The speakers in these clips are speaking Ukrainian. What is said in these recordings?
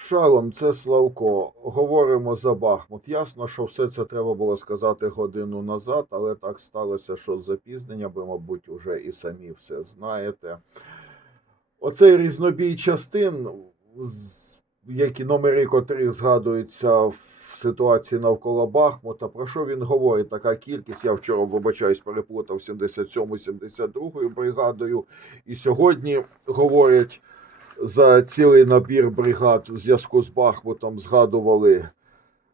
Шалом, це Славко. Говоримо за Бахмут. Ясно, що все це треба було сказати годину назад, але так сталося, що з запізнення, ви, мабуть, уже і самі все знаєте. Оцей різнобій частин, які номери котрих згадуються в ситуації навколо Бахмута, про що він говорить? Така кількість. Я вчора, вибачаюсь, переплутав 77-72 бригадою. І сьогодні говорять за цілий набір бригад в зв'язку з Бахмутом згадували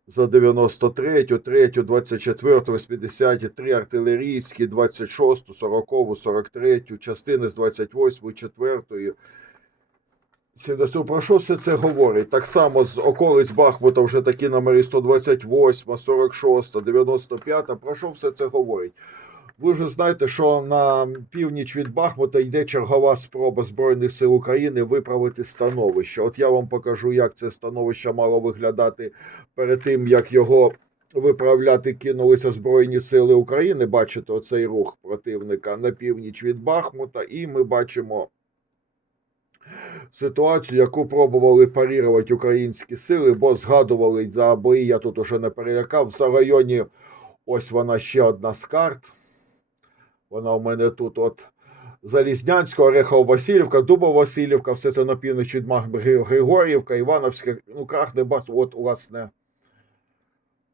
за 93, 3, 24, 80, 3 артилерійські, 26-ту, 40, 43, частини з 28, 4. 70. Про що все це говорить? Так само з околиць Бахмута вже такі номери 128, 46, 95. Про що все це говорить? Ви вже знаєте, що на північ від Бахмута йде чергова спроба Збройних сил України виправити становище. От я вам покажу, як це становище мало виглядати перед тим, як його виправляти кинулися Збройні Сили України. Бачите, оцей рух противника на північ від Бахмута, і ми бачимо ситуацію, яку пробували парірувати українські сили, бо згадували за бої, я тут уже не перелякав. За районі, ось вона ще одна з карт. Вона у мене тут от Залізнянська, Орехова Васильівка, Дуба Васильівка, все це на півночі Григорівка, Івановська, ну, Крахнебас, от, власне,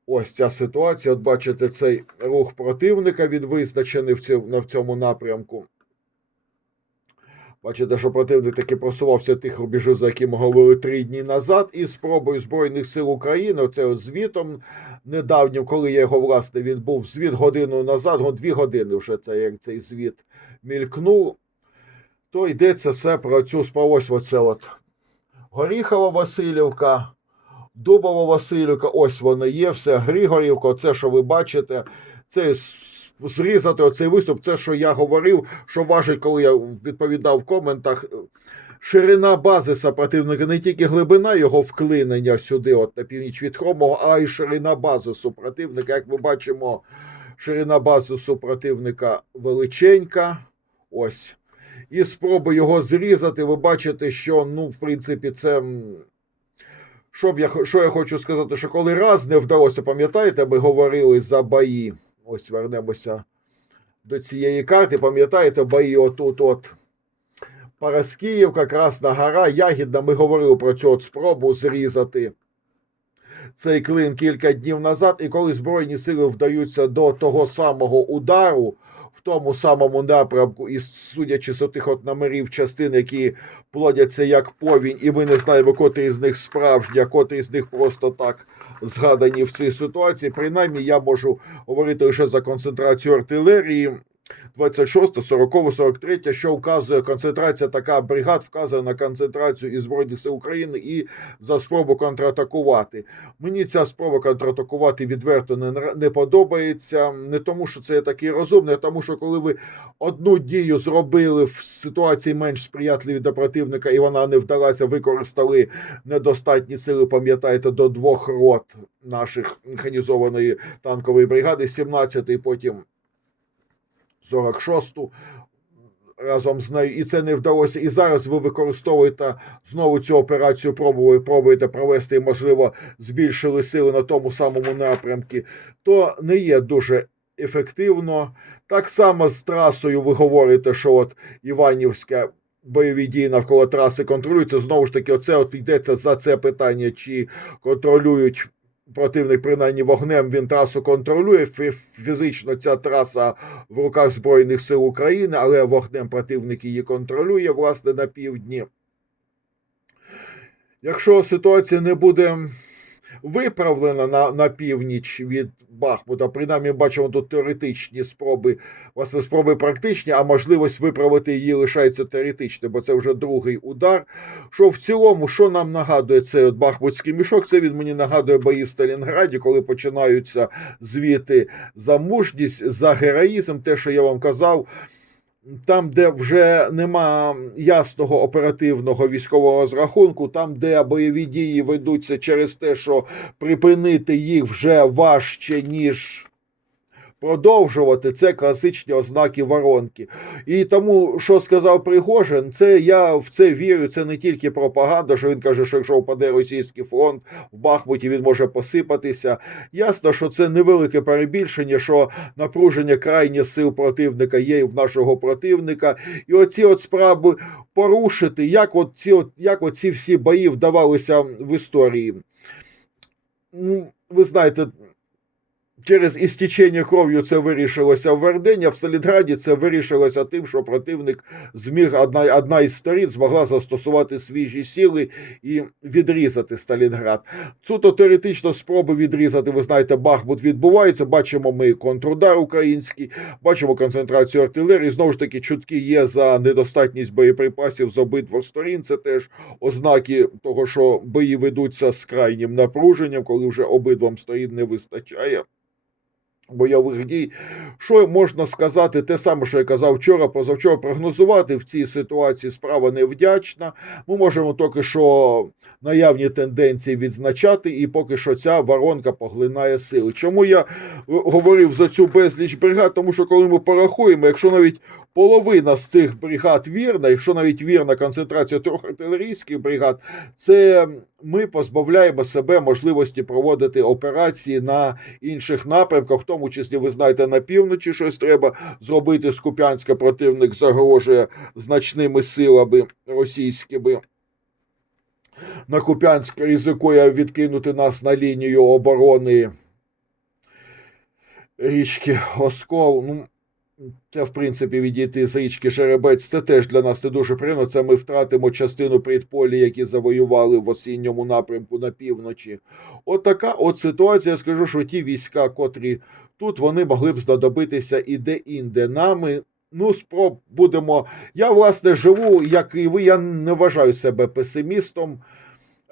ось ця ситуація. От бачите, цей рух противника він визначений в цьому, в цьому напрямку. Бачите, що противник таки просувався тих рубежів, за які ми говорили три дні назад, і спробою Збройних сил України, оце звітом недавнім, коли я його власне він був звіт годину назад, ну, дві години вже це як цей звіт мількнув, то йдеться все про цю справу. Ось оце от Горіхова Васильівка, Дубова Васильівка, ось воно є, все, Григорівка, оце, що ви бачите, це зрізати оцей виступ, це, що я говорив, що важить, коли я відповідав в коментах. Ширина бази супротивника, не тільки глибина його вклинення сюди, от на північ від Хромого, а й ширина бази супротивника. Як ми бачимо, ширина бази супротивника величенька. Ось. І спроби його зрізати, ви бачите, що, ну, в принципі, це. Що, я, що я хочу сказати, що коли раз не вдалося, пам'ятаєте, ми говорили за бої. Ось вернемося до цієї карти. Пам'ятаєте, бої отут от. Параскіївка, Красна Гора, Ягідна. Ми говорили про цю от спробу зрізати цей клин кілька днів назад. І коли Збройні сили вдаються до того самого удару в тому самому напрямку, і судячи з тих от номерів частин, які плодяться як повінь, і ми не знаємо, котрі з них справжні, а котрі з них просто так згадані в цій ситуації. Принаймні, я можу говорити лише за концентрацію артилерії. 26, 40, 43, що вказує концентрація, така бригад вказує на концентрацію і Збройних сил України і за спробу контратакувати. Мені ця спроба контратакувати відверто не, не подобається. Не тому, що це такий розумний, а тому, що коли ви одну дію зробили в ситуації менш сприятливі до противника, і вона не вдалася, використали недостатні сили, пам'ятаєте, до двох рот наших механізованої танкової бригади, 17-й, потім 46-ту разом з нею, і це не вдалося. І зараз ви використовуєте знову цю операцію, пробує, пробуєте провести, і, можливо, збільшили сили на тому самому напрямку, то не є дуже ефективно. Так само з трасою ви говорите, що от Іванівська. Бойові дії навколо траси контролюються. Знову ж таки, оце от йдеться за це питання, чи контролюють противник, принаймні вогнем він трасу контролює. Фізично ця траса в руках Збройних сил України, але вогнем противник її контролює, власне, на півдні. Якщо ситуація не буде виправлена на, на північ від Бахмута, принаймні бачимо тут теоретичні спроби, власне, спроби практичні, а можливість виправити її лишається теоретичною, бо це вже другий удар. Що в цілому, що нам нагадує цей от Бахмутський мішок? Це він мені нагадує бої в Сталінграді, коли починаються звіти за мужність, за героїзм, те, що я вам казав. Там, де вже нема ясного оперативного військового розрахунку, там, де бойові дії ведуться через те, що припинити їх вже важче, ніж продовжувати. Це класичні ознаки воронки. І тому, що сказав Пригожин, це я в це вірю. Це не тільки пропаганда, що він каже, що якщо впаде російський фронт в Бахмуті, він може посипатися. Ясно, що це невелике перебільшення, що напруження крайніх сил противника є і в нашого противника. І оці от справи порушити, як от ці, от, як от ці всі бої вдавалися в історії. Ну, ви знаєте, через істічення кров'ю це вирішилося в Вердені, а в Сталінграді це вирішилося тим, що противник зміг одна, одна із сторін змогла застосувати свіжі сили і відрізати Сталінград. Суто теоретично спроби відрізати, ви знаєте, Бахмут відбувається. Бачимо ми контрудар український, бачимо концентрацію артилерії. Знову ж таки, чутки є за недостатність боєприпасів з обидвох сторін. Це теж ознаки того, що бої ведуться з крайнім напруженням, коли вже обидвом сторін не вистачає бойових дій. Що можна сказати? Те саме, що я казав вчора, позавчора прогнозувати в цій ситуації справа невдячна. Ми можемо тільки що наявні тенденції відзначати, і поки що ця воронка поглинає сили. Чому я говорив за цю безліч бригад? Тому що коли ми порахуємо, якщо навіть половина з цих бригад вірна, якщо навіть вірна концентрація трьох артилерійських бригад, це ми позбавляємо себе можливості проводити операції на інших напрямках, в тому числі, ви знаєте, на півночі щось треба зробити. з Куп'янська противник загрожує значними силами російськими. На Куп'янськ ризикує відкинути нас на лінію оборони річки Оскол. Ну, це, в принципі, відійти з річки Жеребець, це теж для нас не дуже приємно. Це ми втратимо частину предполі, які завоювали в осінньому напрямку на півночі. От така от ситуація. Я скажу, що ті війська, котрі тут вони могли б знадобитися і де-інде нами. Ну, спроб будемо. Я, власне, живу, як і ви, я не вважаю себе песимістом.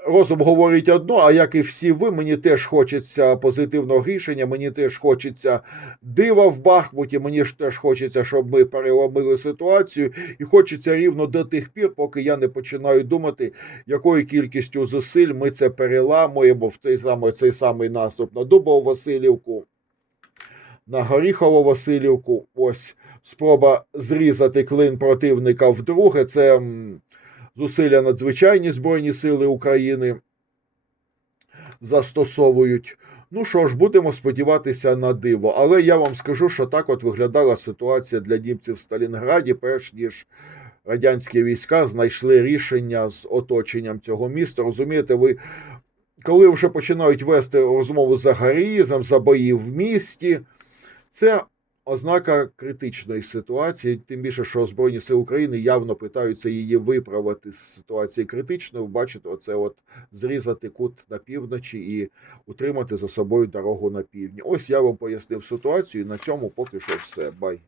Розум говорить одно, а як і всі ви, мені теж хочеться позитивного рішення, мені теж хочеться дива в Бахмуті, мені ж теж хочеться, щоб ми переломили ситуацію, і хочеться рівно до тих пір, поки я не починаю думати, якою кількістю зусиль ми це переламуємо в той самий, цей самий наступ на Дубову Васильівку, на Горіхову Васильівку. Ось спроба зрізати клин противника вдруге. Це. Зусилля надзвичайні Збройні Сили України застосовують. Ну що ж, будемо сподіватися на диво. Але я вам скажу, що так от виглядала ситуація для німців в Сталінграді, перш ніж радянські війська знайшли рішення з оточенням цього міста. Розумієте, ви. Коли вже починають вести розмову за гарізм, за бої в місті, це ознака критичної ситуації, тим більше, що Збройні Сили України явно питаються її виправити з ситуації критичної. Бачите, оце от зрізати кут на півночі і утримати за собою дорогу на півдні. Ось я вам пояснив ситуацію. На цьому поки що все. Бай.